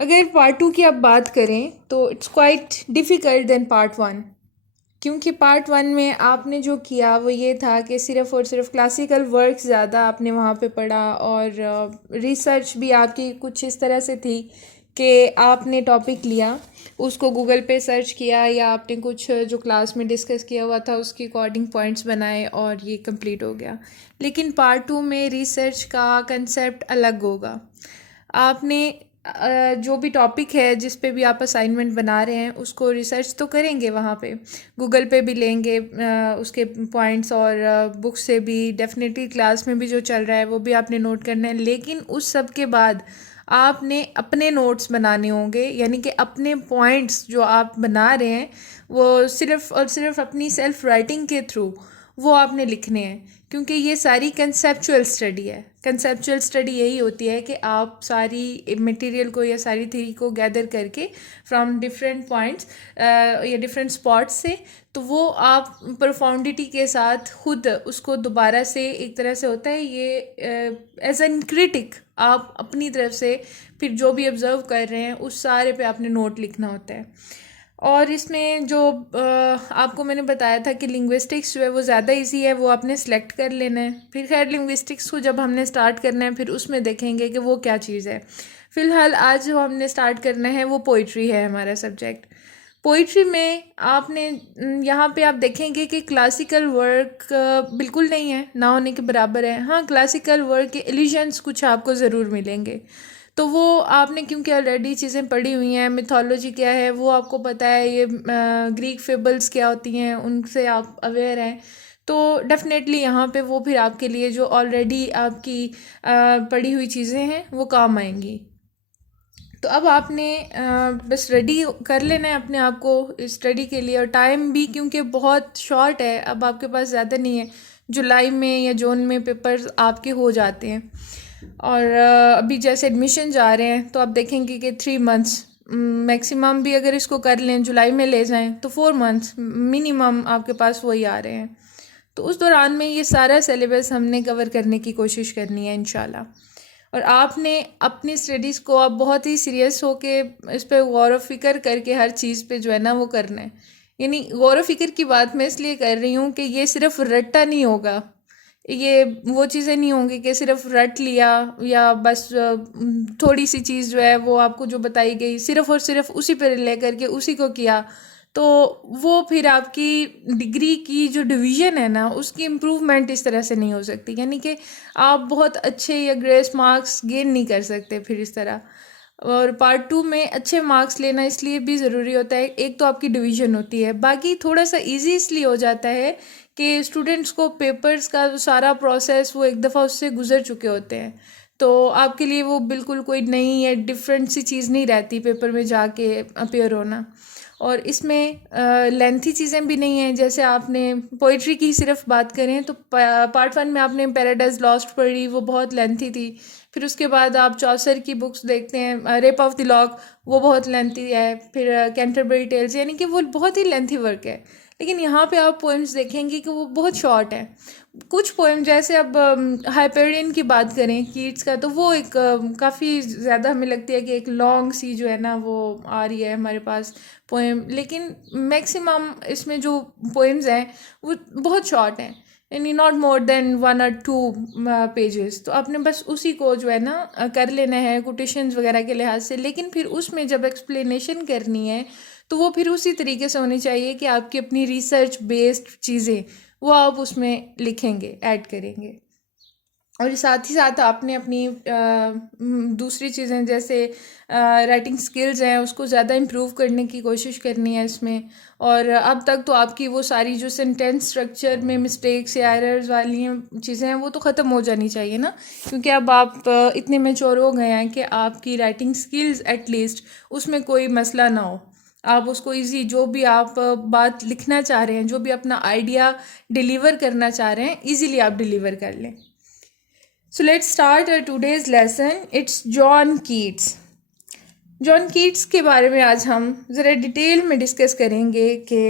अगर part two की आप बात करें तो it's quite difficult than part one. क्योंकि पार्ट वन में आपने जो किया वो ये था कि सिर्फ़ और सिर्फ क्लासिकल वर्क ज़्यादा आपने वहाँ पे पढ़ा, और रिसर्च भी आपकी कुछ इस तरह से थी कि आपने टॉपिक लिया, उसको गूगल पे सर्च किया, या आपने कुछ जो क्लास में डिस्कस किया हुआ था उसके अकॉर्डिंग पॉइंट्स बनाए और ये कंप्लीट हो गया। लेकिन पार्ट टू में रिसर्च का कंसेप्ट अलग होगा। आपने जो भी टॉपिक है जिस पे भी आप असाइनमेंट बना रहे हैं उसको रिसर्च तो करेंगे, वहाँ पे गूगल पे भी लेंगे उसके पॉइंट्स, और बुक से भी डेफिनेटली क्लास में भी जो चल रहा है वो भी आपने नोट करना है। लेकिन उस सब के बाद आपने अपने नोट्स बनाने होंगे, यानी कि अपने पॉइंट्स जो आप बना रहे हैं वो सिर्फ़ और सिर्फ अपनी सेल्फ राइटिंग के थ्रू वो आपने लिखने हैं। क्योंकि ये सारी कंसेप्चुअल स्टडी है। कंसेप्चुअल स्टडी यही होती है कि आप सारी मटेरियल को या सारी थ्योरी को गैदर करके फ्रॉम डिफरेंट पॉइंट्स या डिफरेंट स्पॉट्स से, तो वो आप प्रोफाउंडिटी के साथ खुद उसको दोबारा से एक तरह से होता है ये एज एन क्रिटिक, आप अपनी तरफ से फिर जो भी ऑब्ज़र्व कर रहे हैं उस सारे पे आपने नोट लिखना होता है। और इसमें जो आपको मैंने बताया था कि लिंग्विस्टिक्स जो है वो ज़्यादा इजी है, वो आपने सेलेक्ट कर लेना है। फिर खैर लिंग्विस्टिक्स को जब हमने स्टार्ट करना है फिर उसमें देखेंगे कि वो क्या चीज़ है। फ़िलहाल आज जो हमने स्टार्ट करना है वो पोइट्री है हमारा सब्जेक्ट। पोइट्री में आपने यहाँ पे आप देखेंगे कि क्लासिकल वर्क बिल्कुल नहीं है, ना होने के बराबर है। हाँ, क्लासिकल वर्क के एलिशंस कुछ आपको ज़रूर मिलेंगे। तो वो आपने क्योंकि ऑलरेडी चीज़ें पढ़ी हुई हैं, मिथोलॉजी क्या है वो आपको पता है, ये ग्रीक फेबल्स क्या होती हैं उनसे आप अवेयर हैं। तो डेफिनेटली यहाँ पे वो फिर आपके लिए जो ऑलरेडी आपकी पढ़ी हुई चीज़ें हैं वो काम आएंगी। तो अब आपने बस रेडी कर लेना है अपने आप को स्टडी के लिए, और टाइम भी क्योंकि बहुत शॉर्ट है, अब आपके पास ज़्यादा नहीं है। जुलाई में या जून में पेपर्स आपके हो जाते हैं, और अभी जैसे एडमिशन जा रहे हैं तो आप देखेंगे कि 3 मंथ्स मैक्सिमम भी अगर इसको कर लें, जुलाई में ले जाएं तो 4 मंथ्स मिनिमम आपके पास वही आ रहे हैं। तो उस दौरान में ये सारा सिलेबस हमने कवर करने की कोशिश करनी है इंशाल्लाह। और आपने अपनी स्टडीज़ को आप बहुत ही सीरियस होके इस पर गौर व फिक्र करके हर चीज़ पे जो है ना वो करना है। यानी गौर व फिक्र की बात मैं इसलिए कर रही हूँ कि ये सिर्फ रट्टा नहीं होगा, ये वो चीज़ें नहीं होंगी कि सिर्फ रट लिया या बस थोड़ी सी चीज़ जो है वो आपको जो बताई गई सिर्फ और सिर्फ उसी पर ले करके उसी को किया, तो वो फिर आपकी डिग्री की जो डिवीज़न है ना उसकी इम्प्रूवमेंट इस तरह से नहीं हो सकती। यानी कि आप बहुत अच्छे या ग्रेस मार्क्स गेन नहीं कर सकते फिर इस तरह। और पार्ट टू में अच्छे मार्क्स लेना इसलिए भी ज़रूरी होता है, एक तो आपकी डिवीज़न होती है, बाकी थोड़ा सा इजी इसलिए हो जाता है कि स्टूडेंट्स को पेपर्स का जो सारा प्रोसेस वो एक दफ़ा उससे गुजर चुके होते हैं। तो आपके लिए वो बिल्कुल कोई नई या डिफरेंट सी चीज़ नहीं रहती पेपर में जाके अपेयर होना। और इसमें लेंथी चीज़ें भी नहीं हैं। जैसे आपने पोइट्री की सिर्फ बात करें तो पार्ट वन में आपने पैराडाइज लॉस्ट पढ़ी, वो बहुत लेंथी थी। फिर उसके बाद आप चौसर की बुक्स देखते हैं, रेप ऑफ द लॉक, वो बहुत लेंथी है। फिर कैंटरबरी टेल्स, यानी कि वो बहुत ही लेंथी वर्क है। लेकिन यहाँ पे आप पोएम्स देखेंगे कि वो बहुत शॉर्ट है। कुछ पोएम जैसे अब हाइपेरियन की बात करें कीट्स का, तो वो एक काफ़ी ज़्यादा हमें लगती है कि एक लॉन्ग सी जो है ना वो आ रही है हमारे पास पोएम। लेकिन मैक्सिमम इसमें जो पोएम्स हैं वो बहुत शॉर्ट हैं, यानी नॉट मोर देन 1 और 2 पेजेस। तो आपने बस उसी को जो है ना कर लेना है कोटेशंस वगैरह के लिहाज से। लेकिन फिर उसमें जब एक्सप्लेनेशन करनी है तो वो फिर उसी तरीके से होनी चाहिए कि आपकी अपनी रिसर्च बेस्ड चीज़ें वो आप उसमें लिखेंगे, ऐड करेंगे। और साथ ही साथ आपने अपनी दूसरी चीज़ें जैसे राइटिंग स्किल्स हैं उसको ज़्यादा इम्प्रूव करने की कोशिश करनी है इसमें। और अब तक तो आपकी वो सारी जो सेंटेंस स्ट्रक्चर में मिस्टेक्स या एरर्स वाली हैं चीज़ें हैं वो तो ख़त्म हो जानी चाहिए ना, क्योंकि अब आप इतने मैच्योर हो गए हैं कि आपकी राइटिंग स्किल्स एटलीस्ट उसमें कोई मसला ना हो। आप उसको इजी जो भी आप बात लिखना चाह रहे हैं, जो भी अपना आइडिया डिलीवर करना चाह रहे हैं, इजीली आप डिलीवर कर लें। So let's start our today's lesson. It's John Keats. John Keats के बारे में आज हम ज़रा डिटेल में डिस्कस करेंगे कि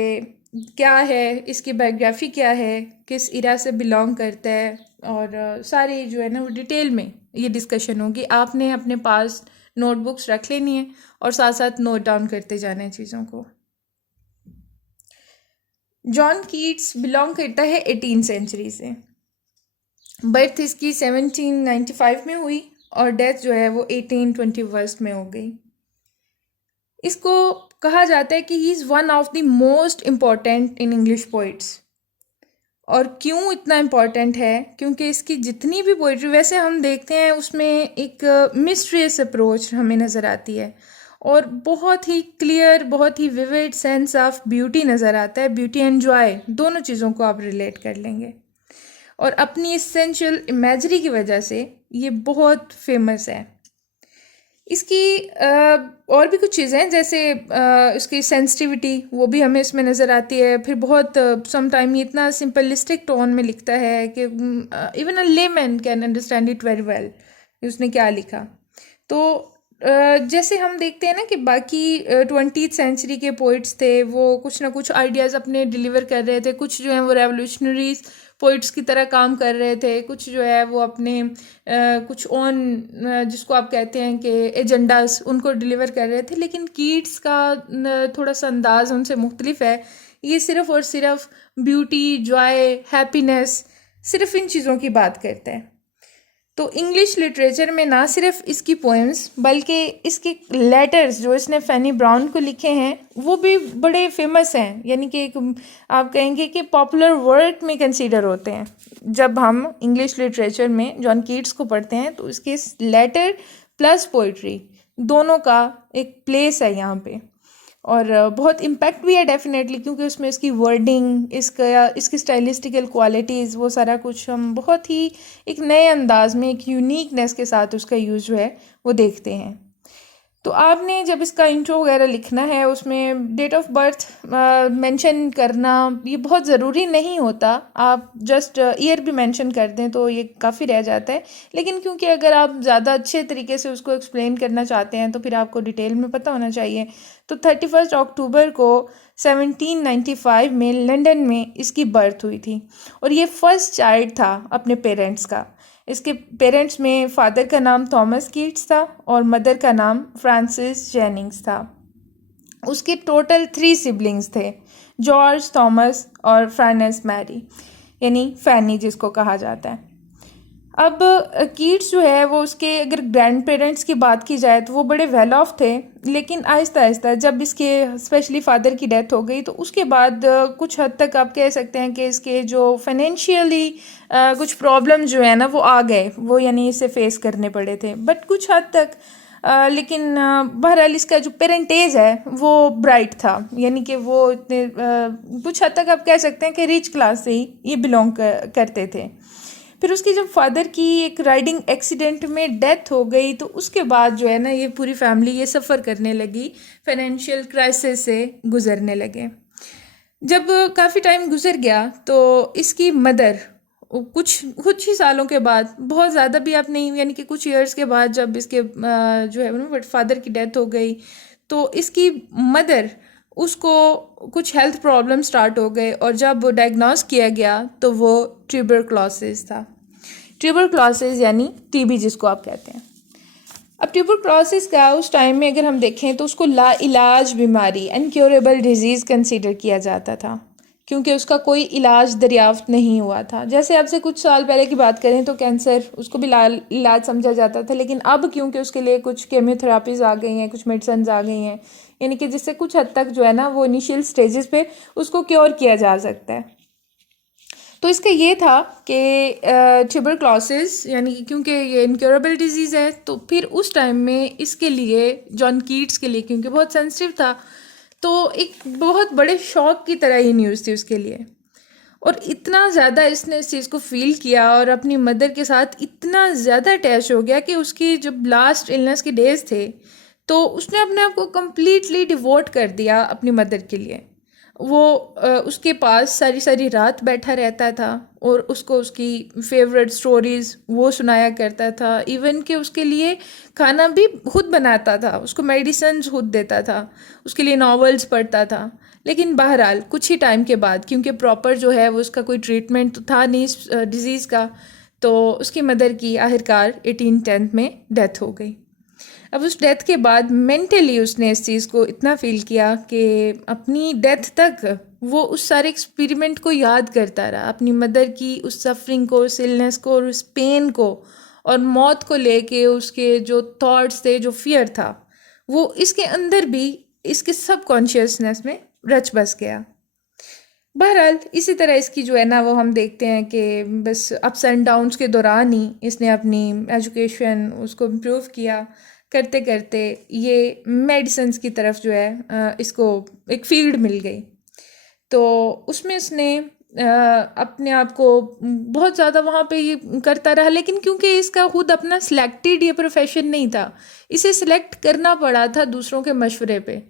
क्या है इसकी बायोग्राफी, क्या है, किस इरा से बिलोंग करता है, और सारी जो है ना वो डिटेल में ये डिस्कशन होगी। आपने अपने पास नोटबुक्स रख लेनी है और साथ साथ नोट डाउन करते जाना है चीज़ों को। जॉन कीट्स बिलोंग करता है 18 सेंचुरी से। बर्थ इसकी 1795 में हुई और डेथ जो है वो 1821 में हो गई। इसको कहा जाता है कि he is one of the most important in English poets. और क्यों इतना इम्पॉर्टेंट है? क्योंकि इसकी जितनी भी पोइट्री वैसे हम देखते हैं उसमें एक मिस्ट्रियस अप्रोच हमें नज़र आती है और बहुत ही क्लियर, बहुत ही विविड सेंस ऑफ ब्यूटी नज़र आता है। ब्यूटी एंड जॉय दोनों चीज़ों को आप रिलेट कर लेंगे और अपनी इसेंशियल इमेजरी की वजह से ये बहुत फेमस है। इसकी और भी कुछ चीज़ें जैसे इसकी सेंसिटिविटी वो भी हमें इसमें नज़र आती है। फिर बहुत सम टाइम ये इतना सिंपलिस्टिक टोन में लिखता है कि even a layman can understand it very well उसने क्या लिखा। तो जैसे हम देखते हैं ना कि बाकी 20th सेंचुरी के पोइट्स थे वो कुछ ना कुछ आइडियाज़ अपने डिलीवर कर रहे थे, कुछ जो हैं वो रेवोल्यूशनरीज पोइट्स की तरह काम कर रहे थे, कुछ जो है वो अपने कुछ ऑन जिसको आप कहते हैं कि एजेंडास उनको डिलीवर कर रहे थे। लेकिन कीट्स का थोड़ा सा अंदाज उनसे मुख्तलिफ है। ये सिर्फ़ और सिर्फ ब्यूटी, जॉय, हैप्पीनेस, सिर्फ इन चीज़ों की बात करता है। तो इंग्लिश लिटरेचर में ना सिर्फ इसकी पोएम्स बल्कि इसके लेटर्स जो इसने फैनी ब्राउन को लिखे हैं वो भी बड़े फेमस हैं, यानी कि आप कहेंगे कि पॉपुलर वर्क में कंसीडर होते हैं। जब हम इंग्लिश लिटरेचर में जॉन कीट्स को पढ़ते हैं तो इसके लेटर प्लस पोइट्री दोनों का एक प्लेस है यहाँ पे और बहुत इम्पैक्ट भी है डेफिनेटली, क्योंकि उसमें इसकी वर्डिंग, इसकी स्टाइलिस्टिकल क्वालिटीज़, वो सारा कुछ हम बहुत ही एक नए अंदाज में, एक यूनिकनेस के साथ उसका यूज़ जो है वो देखते हैं। तो आपने जब इसका इंट्रो वगैरह लिखना है उसमें डेट ऑफ बर्थ मेंशन करना ये बहुत ज़रूरी नहीं होता, आप जस्ट ईयर भी मेंशन कर दें तो ये काफ़ी रह जाता है। लेकिन क्योंकि अगर आप ज़्यादा अच्छे तरीके से उसको एक्सप्लेन करना चाहते हैं तो फिर आपको डिटेल में पता होना चाहिए। तो 31 अक्टूबर को 1795 में लंदन में इसकी बर्थ हुई थी और ये फर्स्ट चाइल्ड था अपने पेरेंट्स का। इसके पेरेंट्स में फादर का नाम थॉमस कीट्स था और मदर का नाम फ्रांसिस जेनिंग्स था। उसके टोटल 3 सिबलिंग्स थे, जॉर्ज, थॉमस और फ्रांसिस मैरी, यानी फैनी जिसको कहा जाता है। अब कीट्स जो है वो उसके अगर ग्रैंड पेरेंट्स की बात की जाए तो वो बड़े वेल ऑफ थे, लेकिन आहिस्ता आहिस्ता जब इसके स्पेशली फादर की डेथ हो गई तो उसके बाद कुछ हद तक आप कह सकते हैं कि इसके जो फाइनेंशियली कुछ प्रॉब्लम जो है ना वो आ गए, वो यानी इसे फेस करने पड़े थे बट कुछ हद तक लेकिन बहरहाल इसका जो पेरेंटेज है वो ब्राइट था, यानी कि वो इतने कुछ हद तक आप कह सकते हैं कि रिच क्लास से ही ये बिलोंग करते थे। फिर उसकी जब फादर की एक राइडिंग एक्सीडेंट में डेथ हो गई तो उसके बाद जो है ना ये पूरी फैमिली ये सफ़र करने लगी, फाइनेंशियल क्राइसिस से गुजरने लगे। जब काफ़ी टाइम गुजर गया तो इसकी मदर कुछ ही सालों के बाद, बहुत ज़्यादा भी आप नहीं, यानी कि कुछ ईयर्स के बाद जब इसके जो है ना फादर की डेथ हो गई तो इसकी मदर उसको कुछ हेल्थ प्रॉब्लम स्टार्ट हो गए और जब वो डायग्नोस किया गया तो वो ट्यूबरक्लोसिस था। ट्यूबरक्लोसिस यानी टीबी जिसको आप कहते हैं। अब ट्यूबरक्लोसिस का उस टाइम में अगर हम देखें तो उसको लाइलाज बीमारी, इनक्योरेबल डिजीज़ कंसीडर किया जाता था क्योंकि उसका कोई इलाज दरियाफ्त नहीं हुआ था। जैसे अब से कुछ साल पहले की बात करें तो कैंसर उसको भी इलाज समझा जाता था, लेकिन अब क्योंकि उसके लिए कुछ केमियोथेरापीज़ आ गई हैं, कुछ मेडिसिन आ गई हैं, यानी कि जिससे कुछ हद तक जो है ना वो इनिशियल स्टेजेस पे उसको क्योर किया जा सकता है। तो इसका ये था कि ट्यूबरक्लोसिस यानी कि क्योंकि ये इनक्योरेबल डिजीज़ है तो फिर उस टाइम में इसके लिए जॉन कीट्स के लिए क्योंकि बहुत सेंसिटिव था तो एक बहुत बड़े शॉक की तरह ही न्यूज़ थी उसके लिए। और इतना ज़्यादा इसने इस चीज़ को फील किया और अपनी मदर के साथ इतना ज़्यादा अटैच हो गया कि उसकी जब लास्ट इलनेस के डेज थे तो उसने अपने आप को कम्प्लीटली डिवोट कर दिया अपनी मदर के लिए। वो उसके पास सारी सारी रात बैठा रहता था और उसको उसकी फेवरेट स्टोरीज़ वो सुनाया करता था, इवन कि उसके लिए खाना भी खुद बनाता था, उसको मेडिसिन खुद देता था, उसके लिए नॉवेल्स पढ़ता था। लेकिन बहरहाल कुछ ही टाइम के बाद क्योंकि प्रॉपर जो है वो उसका कोई ट्रीटमेंट तो था नहीं इस डिज़ीज़ का, तो उसकी मदर की आखिरकार 1810 में डेथ हो गई। अब उस डेथ के बाद मेंटली उसने इस चीज़ को इतना फील किया कि अपनी डेथ तक वो उस सारे एक्सपेरिमेंट को याद करता रहा, अपनी मदर की उस सफरिंग को, उस इलनेस को और उस पेन को और मौत को लेके उसके जो थॉट्स थे, जो फियर था, वो इसके अंदर भी, इसके सब कॉन्शियसनेस में रच बस गया। बहरहाल इसी तरह इसकी जो है ना वो हम देखते हैं कि बस अप्स एंड डाउन्स के दौरान ही इसने अपनी एजुकेशन उसको इम्प्रूव किया, करते करते ये मेडिसिन्स की तरफ जो है इसको एक फील्ड मिल गई। तो उसमें इसने अपने आप को बहुत ज़्यादा वहाँ पे ये करता रहा, लेकिन क्योंकि इसका खुद अपना सिलेक्टेड ये प्रोफेशन नहीं था, इसे सिलेक्ट करना पड़ा था दूसरों के मशवरे पे।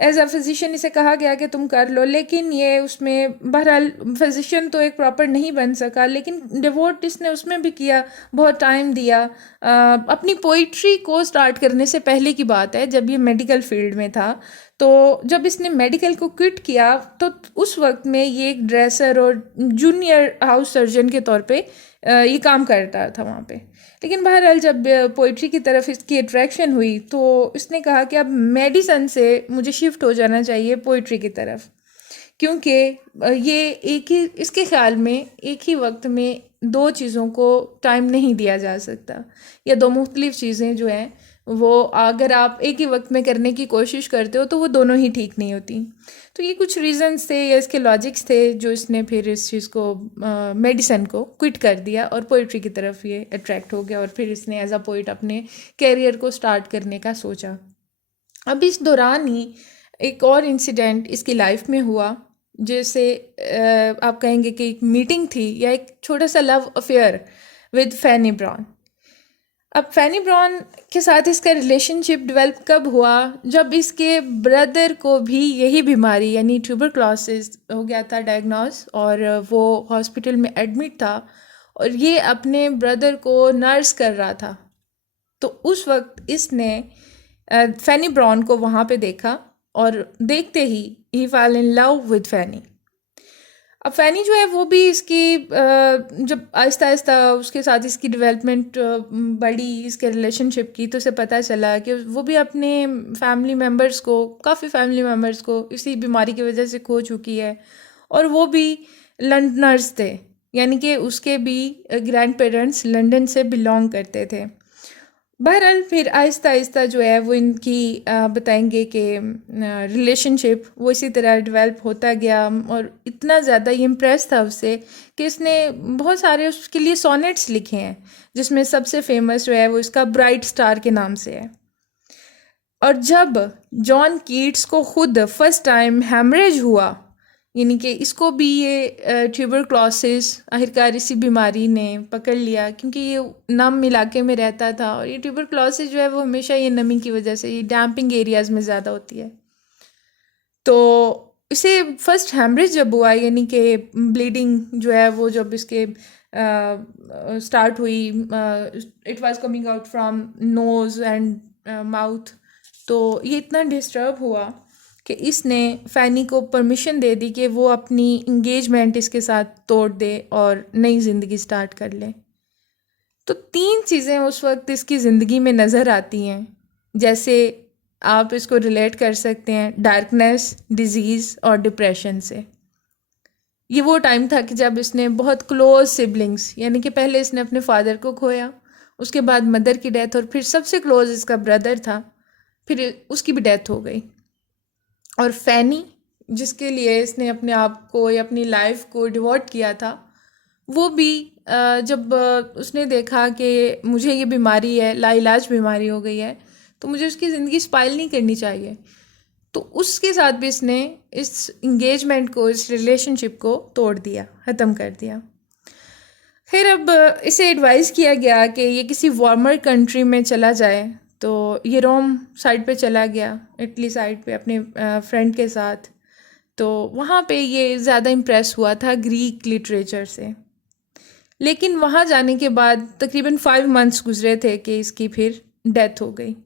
एज अ फिजिशियन इसे कहा गया कि तुम कर लो, लेकिन ये उसमें बहरहाल फिजिशियन तो एक प्रॉपर नहीं बन सका, लेकिन डिवोट इसने उसमें भी किया, बहुत टाइम दिया। अपनी पोइट्री को स्टार्ट करने से पहले की बात है, जब ये मेडिकल फील्ड में था। तो जब इसने मेडिकल को क्विट किया तो उस वक्त में ये एक ड्रेसर और जूनियर हाउस सर्जन के तौर पे ये काम करता था वहाँ पे। लेकिन बहरहाल जब पोइट्री की तरफ इसकी अट्रैक्शन हुई तो इसने कहा कि अब मेडिसन से मुझे शिफ्ट हो जाना चाहिए पोइट्री की तरफ, क्योंकि ये एक ही, इसके ख्याल में एक ही वक्त में दो चीज़ों को टाइम नहीं दिया जा सकता, या दो मुख्तलिफ चीज़ें जो हैं वो अगर आप एक ही वक्त में करने की कोशिश करते हो तो वो दोनों ही ठीक नहीं होती। तो ये कुछ रीजंस थे या इसके लॉजिक्स थे जो इसने फिर इस चीज़ को, मेडिसन को क्विट कर दिया और पोइट्री की तरफ ये अट्रैक्ट हो गया, और फिर इसने एज अ पोइट अपने कैरियर को स्टार्ट करने का सोचा। अब इस दौरान ही एक और इंसिडेंट इसकी लाइफ में हुआ, जैसे आप कहेंगे कि एक मीटिंग थी या एक छोटा सा love affair with Fanny Brown. अब फैनी ब्राउन के साथ इसका रिलेशनशिप डेवलप कब हुआ, जब इसके ब्रदर को भी यही बीमारी यानी ट्यूबरक्लोसिस हो गया था डायग्नोस, और वो हॉस्पिटल में एडमिट था और ये अपने ब्रदर को नर्स कर रहा था। तो उस वक्त इसने फैनी ब्राउन को वहाँ पे देखा और देखते ही फॉल इन लव विद फैनी। अब फैनी जो है वो भी इसकी जब आहिस्ता आहिस्ता उसके साथ इसकी डेवलपमेंट बढ़ी, इसके रिलेशनशिप की, तो उसे पता चला कि वो भी अपने फैमिली मेम्बर्स को, काफ़ी फैमिली मेम्बर्स को इसी बीमारी की वजह से खो चुकी है, और वो भी लंदनर्स थे, यानी कि उसके भी ग्रैंड पेरेंट्स लंदन से बिलोंग करते थे। बहरहाल फिर आहिस्ता आहिस्ता जो है वो इनकी बताएंगे कि रिलेशनशिप वो इसी तरह डेवलप होता गया, और इतना ज़्यादा ये इम्प्रेस था उससे कि इसने बहुत सारे उसके लिए सोनेट्स लिखे हैं, जिसमें सबसे फेमस जो है वो इसका ब्राइट स्टार के नाम से है। और जब जॉन कीट्स को खुद फर्स्ट टाइम हेमरेज हुआ, यानी कि इसको भी ये ट्यूबरक्लोसिस आखिरकार इसी बीमारी ने पकड़ लिया, क्योंकि ये नम इलाके में रहता था, और ये ट्यूबरक्लोसिस जो है वो हमेशा ये नमी की वजह से, ये डैम्पिंग एरियाज़ में ज़्यादा होती है। तो इसे फर्स्ट हेमरेज जब हुआ, यानी कि ब्लीडिंग जो है वो जब इसके स्टार्ट हुई, it was coming out from nose and mouth, तो ये इतना डिस्टर्ब हुआ कि इसने फैनी को परमिशन दे दी कि वो अपनी इंगेजमेंट इसके साथ तोड़ दे और नई ज़िंदगी स्टार्ट कर ले। तो तीन चीज़ें उस वक्त इसकी ज़िंदगी में नज़र आती हैं, जैसे आप इसको रिलेट कर सकते हैं डार्कनेस, डिजीज़ और डिप्रेशन से। ये वो टाइम था कि जब इसने बहुत क्लोज सिबलिंग्स, यानी कि पहले इसने अपने फादर को खोया, उसके बाद मदर की डेथ, और फिर सबसे क्लोज इसका ब्रदर था, फिर उसकी भी डेथ हो गई। और फैनी जिसके लिए इसने अपने आप को या अपनी लाइफ को डिवोट किया था, वो भी जब उसने देखा कि मुझे ये बीमारी है, लाइलाज बीमारी हो गई है, तो मुझे उसकी ज़िंदगी स्पाइल नहीं करनी चाहिए, तो उसके साथ भी इसने इस इंगेजमेंट को, इस रिलेशनशिप को तोड़ दिया, ख़त्म कर दिया। फिर अब इसे एडवाइस किया गया कि ये किसी वार्मर कंट्री में चला जाए, तो ये रोम साइड पे चला गया, इटली साइड पे अपने फ्रेंड के साथ। तो वहाँ पे ये ज़्यादा इम्प्रेस हुआ था ग्रीक लिटरेचर से, लेकिन वहाँ जाने के बाद तकरीबन 5 मंथ्स गुजरे थे कि इसकी फिर डेथ हो गई।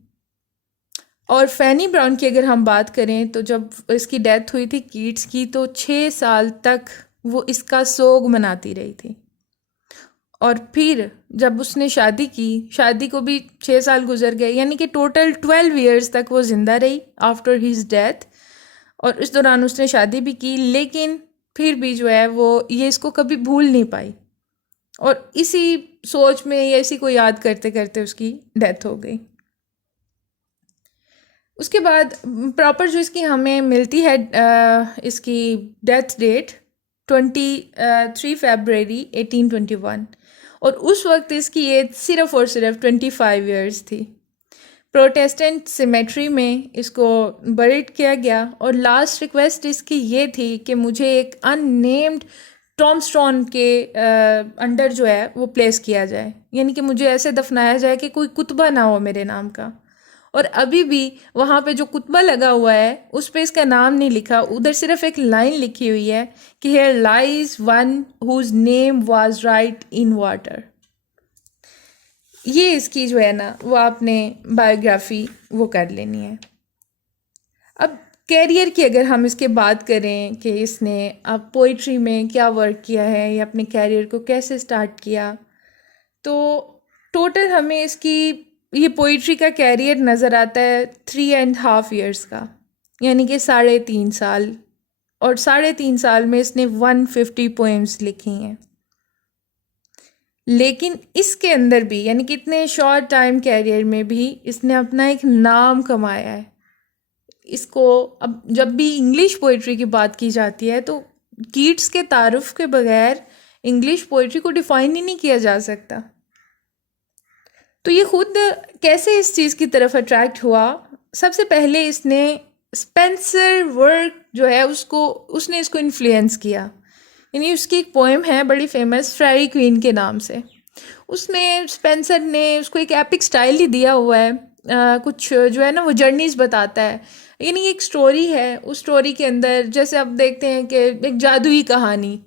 और फैनी ब्राउन की अगर हम बात करें तो जब इसकी डेथ हुई थी कीट्स की, तो 6 साल तक वो इसका सोग मनाती रही थी, और फिर जब उसने शादी की, शादी को भी 6 साल गुजर गए, यानी कि टोटल 12 ईयर्स तक वो ज़िंदा रही आफ्टर हिज डेथ। और इस दौरान उसने शादी भी की, लेकिन फिर भी जो है वो ये इसको कभी भूल नहीं पाई, और इसी सोच में या इसी को याद करते करते उसकी डेथ हो गई। उसके बाद प्रॉपर जो इसकी हमें मिलती है इसकी डेथ डेट 23 फरवरी 1821, और उस वक्त इसकी एज सिर्फ और सिर्फ 25 ईयर्स थी। प्रोटेस्टेंट सिमेट्री में इसको बरिड किया गया, और लास्ट रिक्वेस्ट इसकी ये थी कि मुझे एक अननेम्ड टॉमस्टोन के अंडर जो है वो प्लेस किया जाए, यानी कि मुझे ऐसे दफनाया जाए कि कोई कुतबा ना हो मेरे नाम का। और अभी भी वहाँ पे जो कुतबा लगा हुआ है उस पे इसका नाम नहीं लिखा, उधर सिर्फ एक लाइन लिखी हुई है कि here lies one whose name was write in water. ये इसकी जो है ना वो आपने बायोग्राफी वो कर लेनी है। अब कैरियर की अगर हम इसके बात करें कि इसने अब पोइट्री में क्या वर्क किया है या अपने कैरियर को कैसे स्टार्ट किया, तो टोटल हमें इसकी ये पोइट्री का कैरियर नज़र आता है 3.5 ईयर्स का, यानी कि 3.5 साल। और 3.5 साल में इसने 150 पोएम्स लिखी हैं। लेकिन इसके अंदर भी, यानी कि इतने शॉर्ट टाइम कैरियर में भी इसने अपना एक नाम कमाया है। इसको अब जब भी इंग्लिश पोइट्री की बात की जाती है तो कीट्स के तारुफ के बगैर इंग्लिश पोइट्री को डिफाइन ही नहीं किया जा सकता। तो ये खुद कैसे इस चीज़ की तरफ अट्रैक्ट हुआ, सबसे पहले इसने स्पेंसर वर्क जो है उसने इसको इन्फ्लुएंस किया। यानी उसकी एक पोएम है बड़ी फेमस, फेयरी क्वीन के नाम से। उसमें स्पेंसर ने उसको एक एपिक स्टाइल ही दिया हुआ है। कुछ जो है ना वो जर्नीज बताता है, यानी एक स्टोरी है। उस स्टोरी के अंदर जैसे आप देखते हैं कि एक जादुई कहानी,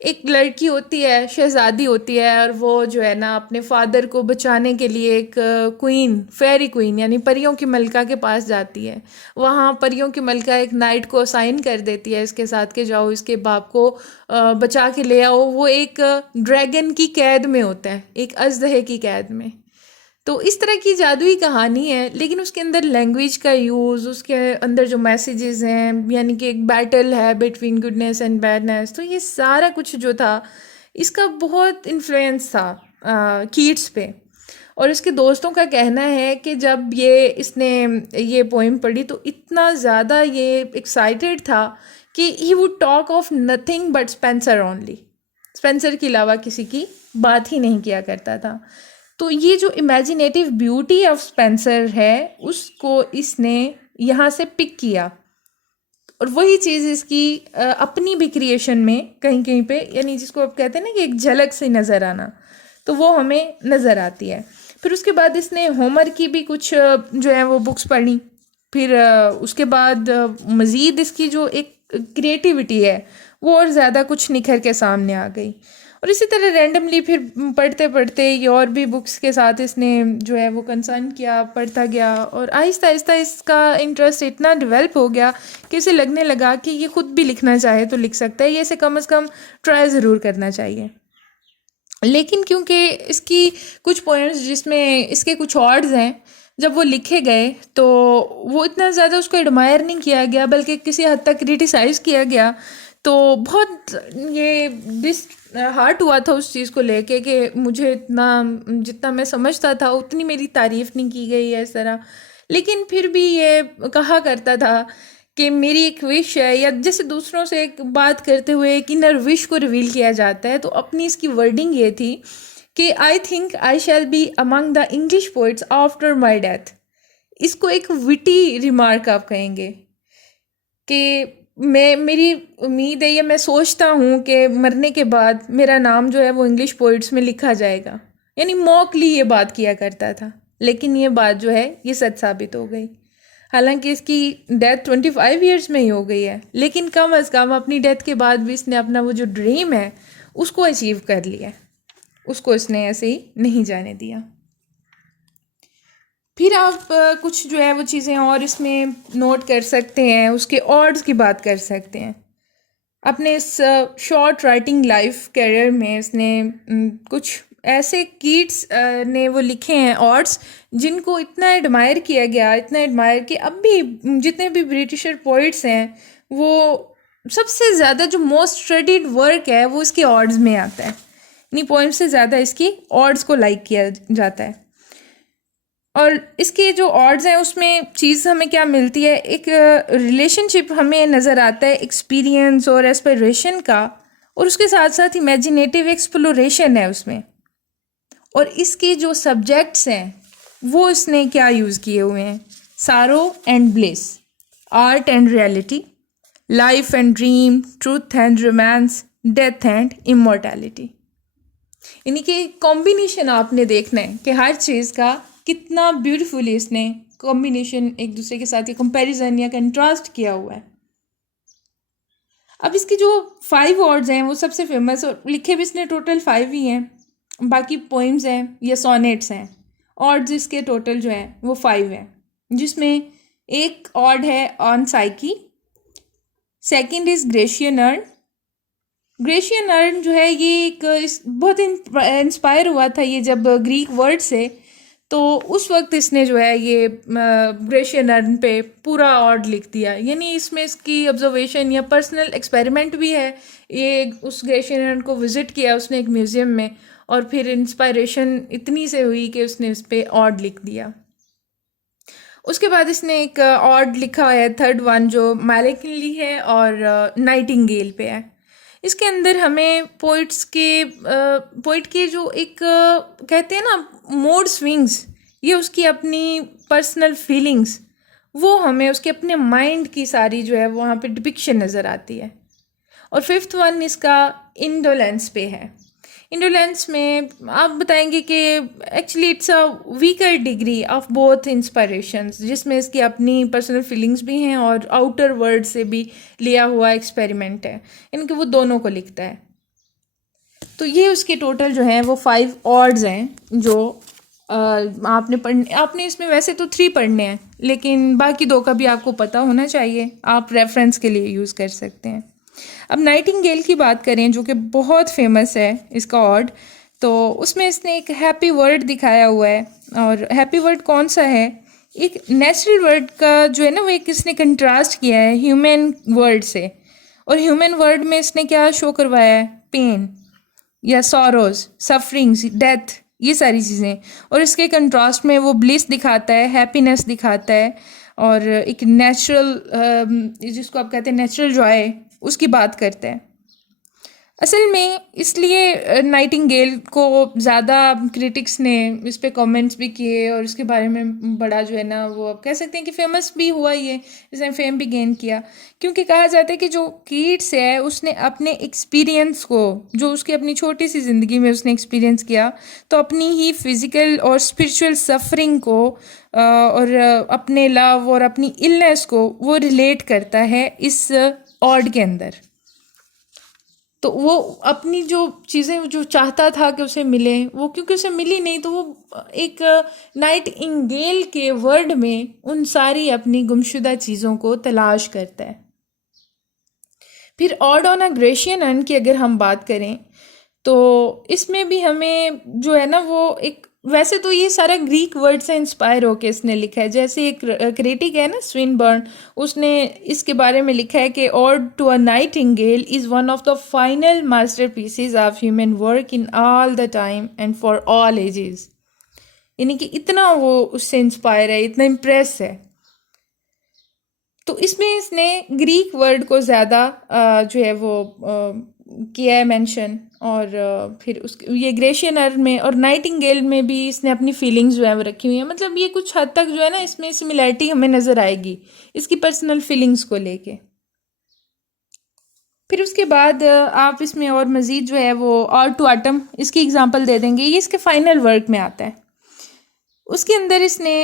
एक लड़की होती है, शहजादी होती है, और वो जो है ना अपने फादर को बचाने के लिए एक क्वीन, फेयरी क्वीन यानी परियों की मलका के पास जाती है। वहाँ परियों की मलका एक नाइट को असाइन कर देती है इसके साथ कि जाओ इसके बाप को बचा के ले आओ। वो एक ड्रैगन की कैद में होता है, एक अजदहे की कैद में। तो इस तरह की जादुई कहानी है, लेकिन उसके अंदर लैंग्वेज का यूज़, उसके अंदर जो मैसेजेस हैं, यानी कि एक बैटल है बिटवीन गुडनेस एंड बैडनेस, तो ये सारा कुछ जो था इसका बहुत इन्फ्लुएंस था कीट्स पे। और इसके दोस्तों का कहना है कि जब इसने ये पोइम पढ़ी तो इतना ज़्यादा ये एक्साइटेड था कि he would talk of nothing but Spencer only. Spencer के अलावा किसी की बात ही नहीं किया करता था। तो ये जो इमेजिनेटिव ब्यूटी ऑफ स्पेंसर है उसको इसने यहाँ से पिक किया, और वही चीज़ इसकी अपनी भी क्रिएशन में कहीं कहीं पे, यानी जिसको आप कहते हैं ना कि एक झलक से नज़र आना, तो वो हमें नज़र आती है। फिर उसके बाद इसने होमर की भी कुछ जो है वो बुक्स पढ़ी। फिर उसके बाद मज़ीद इसकी जो एक क्रिएटिविटी है वो और ज़्यादा कुछ निखर के सामने आ गई। और इसी तरह रैंडमली फिर पढ़ते पढ़ते ये और भी बुक्स के साथ इसने जो है वो कंसर्न किया, पढ़ता गया, और आहिस्ता आहिस्ता इसका इंटरेस्ट इतना डेवलप हो गया कि इसे लगने लगा कि ये खुद भी लिखना चाहे तो लिख सकता है, ये इसे कम से कम ट्राई ज़रूर करना चाहिए। लेकिन क्योंकि इसकी कुछ पोएम्स जिसमें इसके कुछ ऑर्ड्स हैं, जब वो लिखे गए तो वो इतना ज़्यादा उसको एडमायर नहीं किया गया, बल्कि किसी हद तक क्रिटिसाइज़ किया गया। तो बहुत ये डिस हार्ट हुआ था उस चीज़ को लेके कि मुझे इतना, जितना मैं समझता था उतनी मेरी तारीफ़ नहीं की गई है इस तरह। लेकिन फिर भी ये कहा करता था कि मेरी एक विश है, या जैसे दूसरों से एक बात करते हुए एक इनर विश को रिवील किया जाता है, तो अपनी इसकी वर्डिंग ये थी कि I think I shall be among the English poets after my death. इसको एक विटी रिमार्क आप कहेंगे कि मेरी उम्मीद है या मैं सोचता हूँ कि मरने के बाद मेरा नाम जो है वो इंग्लिश पोइट्स में लिखा जाएगा। यानी मॉकली ये बात किया करता था, लेकिन ये बात जो है ये सच साबित हो गई। हालांकि इसकी डेथ 25 ईयर्स में ही हो गई है, लेकिन कम अज़ कम अपनी डेथ के बाद भी इसने अपना वो जो ड्रीम है उसको अचीव कर लिया, उसको इसने ऐसे ही नहीं जाने दिया। फिर आप कुछ जो है वो चीज़ें और इसमें नोट कर सकते हैं, उसके ऑर्ड्स की बात कर सकते हैं। अपने इस शॉर्ट राइटिंग लाइफ कैरियर में इसने कुछ ऐसे कीट्स ने वो लिखे हैं ऑड्स जिनको इतना एडमायर किया गया, इतना एडमायर कि अब भी जितने भी ब्रिटिशर पोइट्स हैं वो सबसे ज़्यादा जो मोस्ट स्टडीड वर्क है वो इसके ऑड्स में आता है। इन्हीं पोइम से ज़्यादा इसकी ऑड्स को लाइक किया जाता है। और इसके जो ऑड्स हैं उसमें चीज़ हमें क्या मिलती है, एक रिलेशनशिप हमें नज़र आता है एक्सपीरियंस और एस्पिरेशन का, और उसके साथ साथ इमेजिनेटिव एक्सप्लोरेशन है उसमें। और इसके जो सब्जेक्ट्स हैं वो इसने क्या यूज़ किए हुए हैं, सारो and bliss, art and reality, life and dream, truth and romance, death and immortality. यानी कि कॉम्बिनेशन आपने देखना है कि हर चीज़ का कितना ब्यूटीफुली इसने कॉम्बिनेशन एक दूसरे के साथ ये कंपैरिजन या कंट्रास्ट किया हुआ है। अब इसके जो 5 ऑड्स हैं वो सबसे फेमस, और लिखे भी इसने टोटल 5 ही हैं, बाकी पोइम्स हैं या सोनेट्स हैं। ऑड्स इसके टोटल जो हैं वो 5 हैं, जिसमें एक ऑड है on psyche, second is Grecian earn. Grecian earn जो है ये एक बहुत इंस्पायर हुआ था ये जब ग्रीक वर्ड से, तो उस वक्त इसने जो है ये ग्रेशियन अर्न पे पूरा ऑड लिख दिया। यानी इसमें इसकी ऑब्जर्वेशन या पर्सनल एक्सपेरिमेंट भी है। ये उस ग्रेशियन अर्न को विज़िट किया उसने एक म्यूज़ियम में, और फिर इंस्पायरेशन इतनी से हुई कि उसने उस पर ऑड लिख दिया। उसके बाद इसने एक ऑड लिखा है थर्ड वन जो मैलेकिनली है और नाइटिंगेल पे है। इसके अंदर हमें पोइट के जो एक कहते हैं ना मूड स्विंग्स, ये उसकी अपनी पर्सनल फीलिंग्स, वो हमें उसके अपने माइंड की सारी जो है वहाँ पे डिपिक्शन नज़र आती है। और फिफ्थ वन इसका इंडोलेंस पे है। इंडोलेंस में आप बताएंगे कि actually it's a weaker degree of both inspirations, जिसमें इसकी अपनी पर्सनल फीलिंग्स भी हैं और आउटर वर्ल्ड से भी लिया हुआ एक्सपेरिमेंट है, इनके वो दोनों को लिखता है। तो ये उसके टोटल जो है वो 5 ऑड्स हैं जो आपने इसमें वैसे तो 3 पढ़ने हैं, लेकिन बाकी 2 का भी आपको पता होना चाहिए, आप रेफरेंस के लिए यूज़ कर सकते हैं। अब नाइटिंगेल की बात करें जो कि बहुत फेमस है इसका ऑड, तो उसमें इसने एक हैप्पी वर्ड दिखाया हुआ है। और हैप्पी वर्ड कौन सा है, एक नेचुरल वर्ड का जो है ना वो एक इसने कंट्रास्ट किया है ह्यूमन वर्ड से। और ह्यूमन वर्ड में इसने क्या शो करवाया है, पेन या सॉरोज, सफरिंग्स, डेथ, ये सारी चीज़ें। और इसके कंट्रास्ट में वो ब्लिस दिखाता है, हैप्पीनेस दिखाता है, और एक नेचुरल जिसको आप कहते हैं नेचुरल जॉय, उसकी बात करता है। असल में इसलिए नाइटिंगेल को ज़्यादा क्रिटिक्स ने इस पे कमेंट्स भी किए और इसके बारे में बड़ा जो है ना वो आप कह सकते हैं कि फेमस भी हुआ, ये इसने फेम भी गेन किया, क्योंकि कहा जाता है कि जो कीट्स है उसने अपने एक्सपीरियंस को, जो उसकी अपनी छोटी सी ज़िंदगी में उसने एक्सपीरियंस किया, तो अपनी ही फिज़िकल और स्पिरिचुअल सफरिंग को और अपने लव और अपनी इलनेस को वो रिलेट करता है इस ऑड के अंदर। तो वो अपनी जो चीज़ें जो चाहता था कि उसे मिले, वो क्योंकि उसे मिली नहीं, तो वो एक नाइटिंगेल के वर्ड में उन सारी अपनी गुमशुदा चीज़ों को तलाश करता है। फिर odd on a Grecian earn की अगर हम बात करें तो इसमें भी हमें जो है ना वो एक, वैसे तो ये सारा ग्रीक वर्ड से इंस्पायर होके इसने लिखा है। जैसे एक क्रिटिक है ना स्विनबर्न, उसने इसके बारे में लिखा है कि ode to a nightingale is one of the final masterpieces of human work in all the time and for all ages. यानी कि इतना वो उससे इंस्पायर है, इतना इम्प्रेस है। तो इसमें इसने ग्रीक वर्ड को ज़्यादा जो है वो किया है मेंशन, और फिर उस ये ग्रेशियन अर्न में और नाइटिंगेल में भी इसने अपनी फीलिंग्स जो है वो रखी हुई हैं। मतलब ये कुछ हद तक जो है ना इसमें सिमिलैरिटी हमें नज़र आएगी इसकी पर्सनल फीलिंग्स को लेके। फिर उसके बाद आप इसमें और मज़ीद जो है वो और टू आटम इसकी एग्जांपल दे देंगे, ये इसके फाइनल वर्क में आता है। उसके अंदर इसने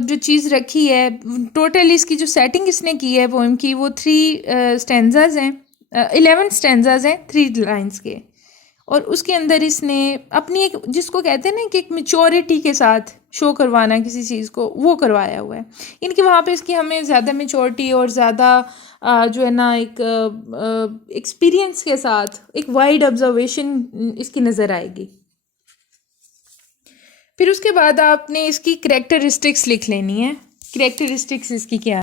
जो चीज़ रखी है, टोटल इसकी जो सेटिंग इसने की है पोएम की, वो 3 स्टैंजाज हैं, 11 स्टैंजाज हैं 3 लाइंस के। और उसके अंदर इसने अपनी एक, जिसको कहते हैं ना कि एक मेच्योरिटी के साथ शो करवाना किसी चीज़ को, वो करवाया हुआ है। इनके वहाँ पे इसकी हमें ज़्यादा मेच्योरिटी और ज़्यादा जो है ना एक एक्सपीरियंस के साथ एक वाइड ऑब्जर्वेशन इसकी नज़र आएगी। फिर उसके बाद आपने इसकी करेक्टरिस्टिक्स लिख लेनी है। करेक्टरिस्टिक्स इसकी क्या